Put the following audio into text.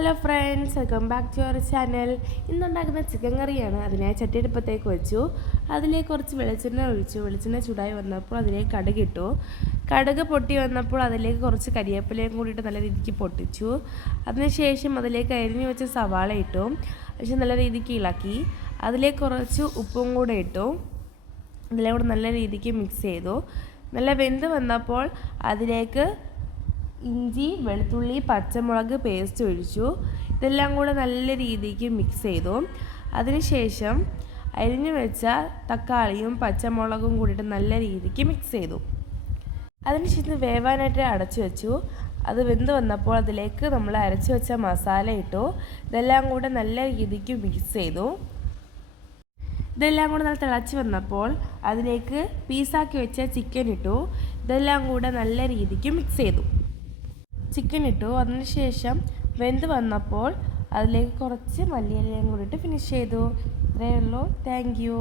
Hello friends, welcome back to our channel. ഇന്നുണ്ടാക്കുന്ന chicken കറിയാണ്. അതിനായി ചട്ടിയെടുപ്പത്തേക്ക് വെച്ചു. അതിലേക്ക് കുറച്ച് വെളിച്ചെണ്ണ ഒഴിച്ചു. വെളിച്ചെണ്ണ ചൂടായി വന്നപ്പോൾ അതിലേക്ക് കടുകിട്ടു. കടുക് പൊട്ടി വന്നപ്പോൾ അതിലേക്ക് കുറച്ച് കരിവേപ്പിലയും കൂടിയിട്ട് നല്ല രീതിക്ക് പൊട്ടിച്ചു. അതിനുശേഷം അതിലേക്ക് അരിഞ്ഞു വെച്ച സവാള ഇട്ടു. പക്ഷെ നല്ല രീതിക്ക് ഇളക്കി. അതിലേക്ക് കുറച്ച് ഉപ്പും കൂടെ ഇട്ടു. അതിലെ കൂടെ നല്ല രീതിക്ക് മിക്സ് ചെയ്തു. നല്ല വെന്ത് വന്നപ്പോൾ അതിലേക്ക് ഇഞ്ചി, വെളുത്തുള്ളി, പച്ചമുളക് പേസ്റ്റ് ഒഴിച്ചു. ഇതെല്ലാം കൂടെ നല്ല രീതിക്ക് മിക്സ് ചെയ്തു. അതിനുശേഷം അരിഞ്ഞു വെച്ച തക്കാളിയും പച്ചമുളകും കൂടിയിട്ട് നല്ല രീതിക്ക് മിക്സ് ചെയ്തു. അതിനുശേഷം വേവാനായിട്ട് അടച്ചു വെച്ചു. അത് വെന്ത് വന്നപ്പോൾ അതിലേക്ക് നമ്മൾ അരച്ചു വെച്ച മസാല ഇട്ടു. ഇതെല്ലാം കൂടെ നല്ല രീതിക്ക് മിക്സ് ചെയ്തു. ഇതെല്ലാം കൂടെ നല്ല തിളച്ച് വന്നപ്പോൾ അതിലേക്ക് പീസാക്കി വെച്ച ചിക്കൻ ഇട്ടു. ഇതെല്ലാം കൂടെ നല്ല രീതിക്ക് മിക്സ് ചെയ്തു. ചിക്കൻ ഇട്ടു. അതിനുശേഷം വെന്ത് വന്നപ്പോൾ അതിലേക്ക് കുറച്ച് മല്ലിയിലയും കൂടിയിട്ട് ഫിനിഷ് ചെയ്തു. ഇത്രയേ ഉള്ളൂ. Thank you.